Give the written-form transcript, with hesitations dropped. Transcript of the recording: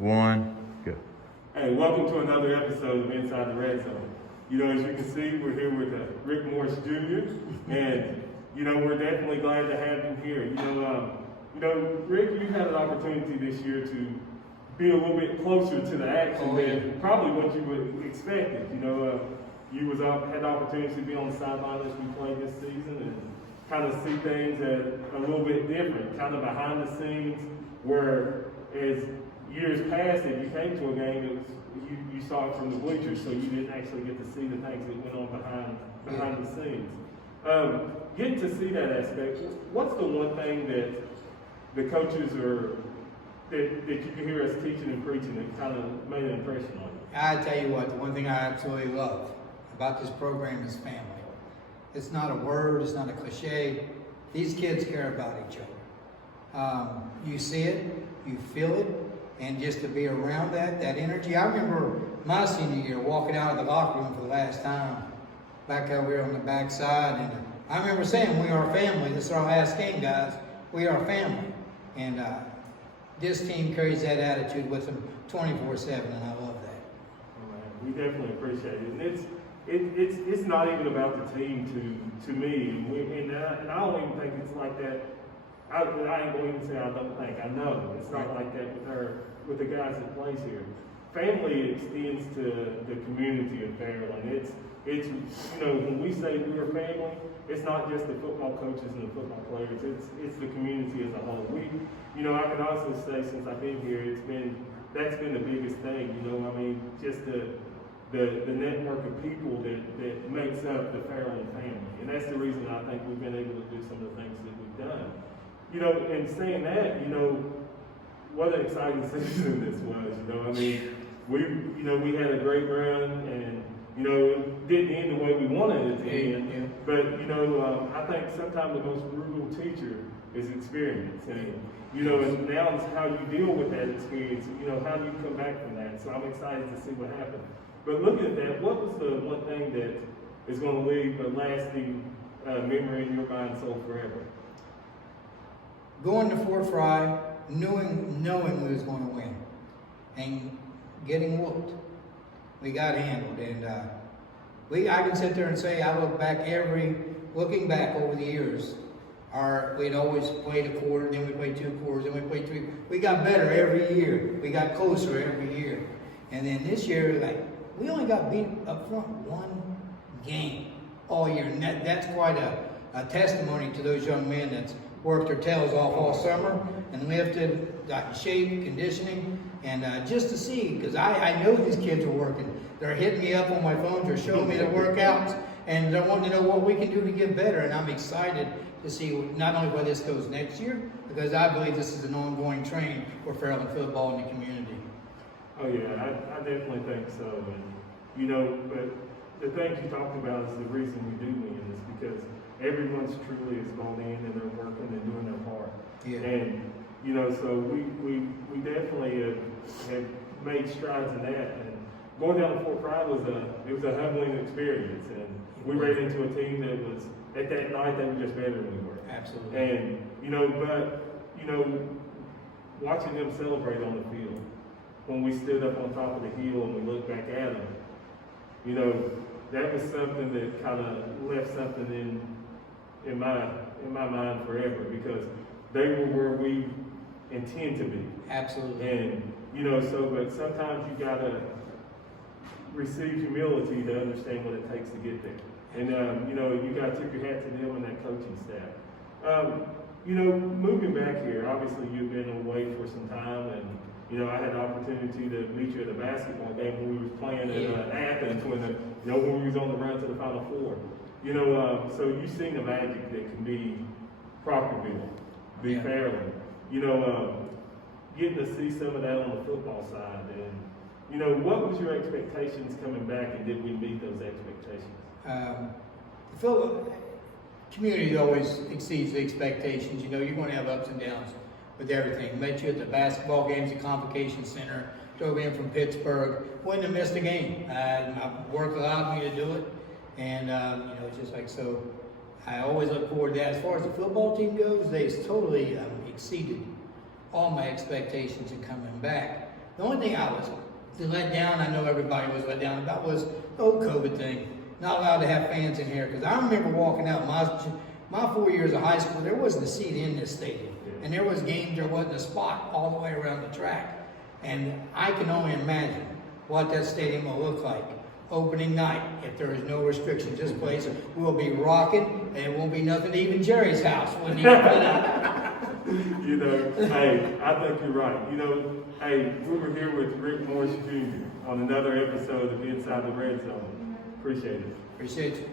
one, go. Hey, welcome to another episode of Inside the Red Zone. You know, as you can see, we're here with Rick Morris Jr. and we're definitely glad to have him here. Rick, you had an opportunity this year to be a little bit closer to the action than probably what you would expected. You had the opportunity to be on the sideline as we played this season and kind of see things a little bit different, kind of behind the scenes, where as years past, if you came to a game, you saw it from the bleachers, so you didn't actually get to see the things that went on behind the scenes. Getting to see that aspect, what's the one thing that the coaches that you can hear us teaching and preaching that kind of made an impression on you? I tell you what, the one thing I absolutely love about this program is family. It's not a word, it's not a cliche. These kids care about each other. You see it, you feel it, and just to be around that energy. I remember my senior year walking out of the locker room for the last time, back over here on the back side, and I remember saying, we are family. This is our last game, guys. We are family. And this team carries that attitude with them 24/7, and I love that. We definitely appreciate it. And it's not even about the team to me. And I don't even think it's like that. I ain't going to even say I don't think. I know it's not like that with the guys that plays here. Family extends to the community of Maryland. It's when we say we're family, it's not just the football coaches and the football players. It's the community as a whole. I can also say since I've been here, that's been the biggest thing. Just the network of people that makes up the Fairland family, and that's the reason I think we've been able to do some of the things that we've done. And saying that, what an exciting season this was. We had a great run, and it didn't end the way we wanted it to end. Yeah. But I think sometimes the most brutal teacher is experience, and and now it's how you deal with that experience. How do you come back from that? So I'm excited to see what happens. But looking at that, what was the one thing that is going to leave a lasting memory in your mind so forever? Going to Fort Fry, knowing we was going to win, and getting whooped. We got handled, and I can sit there and say I looking back over the years, we'd always played a quarter, then we played 2 quarters, then we played 3. We got better every year. We got closer every year, and then this year, we only got beat up front one game all year, and that's quite a testimony to those young men that's worked their tails off all summer and lifted, got in shape, conditioning, and just to see, because I know these kids are working. They're hitting me up on my phone, they're showing me their workouts, and they're wanting to know what we can do to get better, and I'm excited to see not only where this goes next year, because I believe this is an ongoing trend for Fairland football in the community. Oh yeah, I definitely think so. And but the things you talked about is the reason we do win is because everyone's truly is going in and they're working and doing their part. Yeah. And so we definitely have made strides in that. And going down to Fort Fry was a humbling experience. And we ran into a team that was at that night they were just better than we were. Absolutely. And watching them celebrate on the field when we stood up on top of the hill and we looked back at them, that was something that kind of left something in my mind forever, because they were where we intend to be. Absolutely. And but sometimes you gotta receive humility to understand what it takes to get there. And you gotta tip your hat to them and that coaching staff. Moving back here, obviously you've been away for some time, and I had the opportunity to meet you at a basketball game when we was playing in Athens when when we was on the run to the Final Four. So you've seen the magic that can be Proctorville, be Fairland. Getting to see some of that on the football side, and what was your expectations coming back, and did we meet those expectations? The community always exceeds the expectations. You're going to have ups and downs with everything. Met you at the basketball games at Convocation Center, drove in from Pittsburgh, wouldn't have missed a game. My work allowed me to do it, and it's just like so. I always look forward to that. As far as the football team goes, they totally exceeded all my expectations in coming back. The only thing I was let down, I know everybody was let down about, was the whole COVID thing. Not allowed to have fans in here, because I remember walking out my 4 years of high school, there wasn't a seat in this stadium. And there was games, there wasn't a spot all the way around the track. And I can only imagine what that stadium will look like opening night if there is no restrictions. This place will be rocking, and it won't be nothing to even Jerry's house when he put out. You know, hey, I think you're right. You know, hey, we were here with Rick Morris Jr. on another episode of Inside the Red Zone. Appreciate it. Appreciate you.